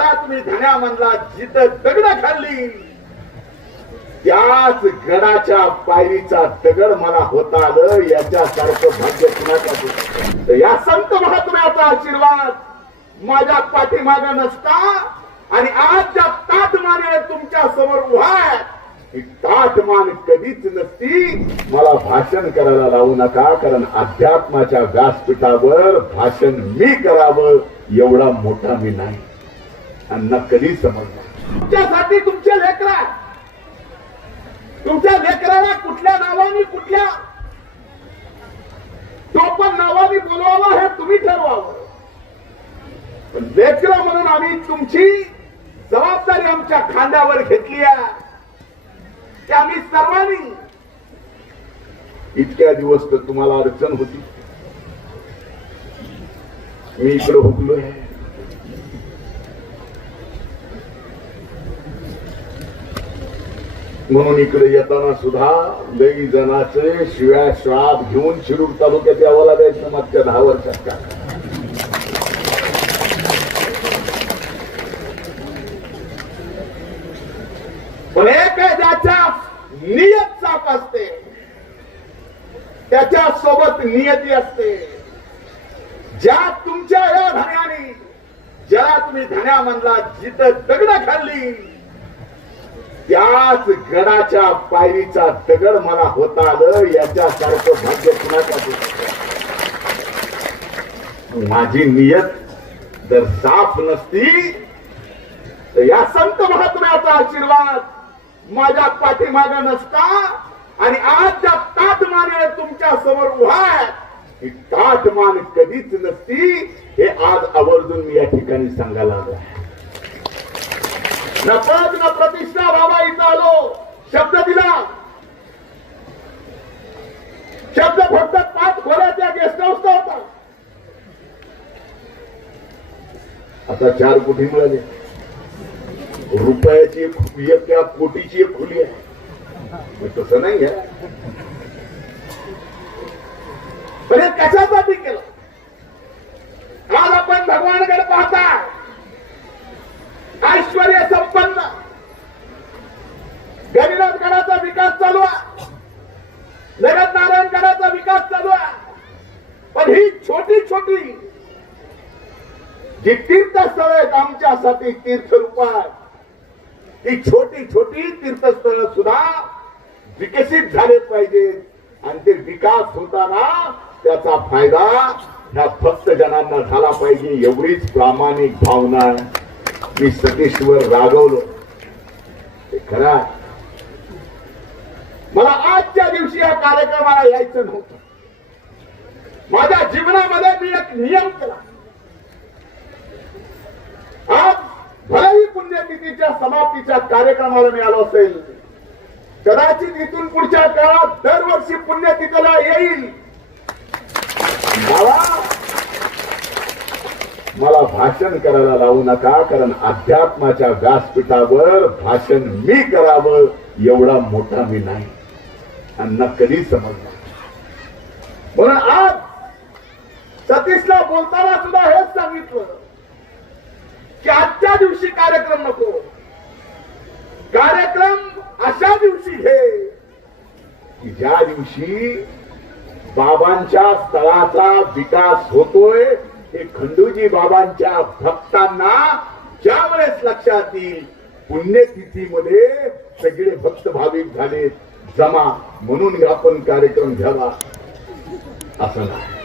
ज्याला मी धन्या म्हणला जिथं दगड खाल्ली. त्याच गडाच्या पायरीचा दगड मला होता आलं याच्यासारखं भाग्य कुणाच्या तर या संत महात्म्याचा आशीर्वाद माझ्या पाठीमाग नसता आणि आज ज्या ताटमाने तुमच्यासमोर उभा आहे, ही ताटमान कधीच नसती. मला भाषण करायला लावू नका कारण अध्यात्माच्या व्यासपीठावर भाषण मी करावं एवढा मोठा मी नाही. आणि ना समजणार तुमच्यासाठी तुमचे लेकरा तुमच्या लेकराला कुठल्या नावाने कुठल्या टोपण नावाने बोलवावं हे तुम्ही ठरवावं. पण लेकरं म्हणून आम्ही तुमची जबाबदारी आमच्या खांद्यावर घेतली आहे. आम्ही सर्वांनी इतक्या दिवस तर तुम्हाला अडचण होती. मी इकडे हुकलोय म्हणून इकडे येताना सुद्धा लई जणाचे शिव्या श्राप घेऊन शिरूर तालुक्यात यावं लागायचं मागच्या दहा वर्षात का? पण एक ज्याच्या नियत चाप असते त्याच्या सोबत नियती असते. ज्या तुमच्या या धन्याने ज्याला तुम्ही धन्या म्हणला जिथं दगड खाल्ली त्याच गडाच्या पायरीचा दगड मला होता आलं याच्यासारखं भाग्य कुणाच्या माझी नियत जर साफ नसती तर या संत महात्म्याचा आशीर्वाद माझ्या पाठीमाग नसता आणि आज ज्या ताटमाने तुमच्यासमोर उभा आहे, ही ताटमान कधीच नसती हे आज आवर्जून मी या ठिकाणी सांगायला आलो आहे. न पद न प्रतिष्ठा बाबा इथं आलो. शब्द दिला. शब्द फक्त पाच खोल्याच्या गेस्ट हाऊसचा होता. आता चार कोटी मिळाले. रुपयाची एक त्या कोटीची एक खुली आहे. तसं नाही आहे. पण कशासाठी केलं? आज आपण भगवानकडे पाहता ऐश्वर्य संपन्न गणिनाथ गडाचा विकास चालू आहे लगत नारायणगडाचा विकास चालू आहे. पण ही छोटी छोटी जी तीर्थस्थळ आहेत आमच्यासाठी तीर्थ रूपात ही छोटी छोटी तीर्थस्थळ सुद्धा विकसित झाले पाहिजेत आणि ते विकास होताना त्याचा फायदा ह्या भक्त जनांना झाला पाहिजे एवढीच प्रामाणिक भावना मी सतीशवर रागवलो. ते खरं मला आजच्या दिवशी या कार्यक्रमाला यायचं नव्हतं. माझ्या जीवनामध्ये मी एक नियम केला. आज भलेही पुण्यतिथीच्या समाप्तीच्या कार्यक्रमाला मी आलो असेल. कदाचित इथून पुढच्या काळात दरवर्षी पुण्यतिथीला येईल. मला मला भाषण करायला लावू नका कारण अध्यात्माच्या व्यासपीठावर भाषण मी करावं एवढा मोठा मी नाही. आणि कधी समजणार म्हणून आज सतीशला बोलताना सुद्धा हेच सांगितलं की आजच्या दिवशी कार्यक्रम नको. कार्यक्रम अशा दिवशी घे की ज्या दिवशी बाबांच्या स्थळाचा विकास होतोय हे खंडूजी बाबांच्या भक्तांना ज्या वेळेस लक्षात येईल पुण्यतिथीमध्ये सगळे भक्त भाविक झाले जमा म्हणून आपण कार्यक्रम घ्यावा असं नाही.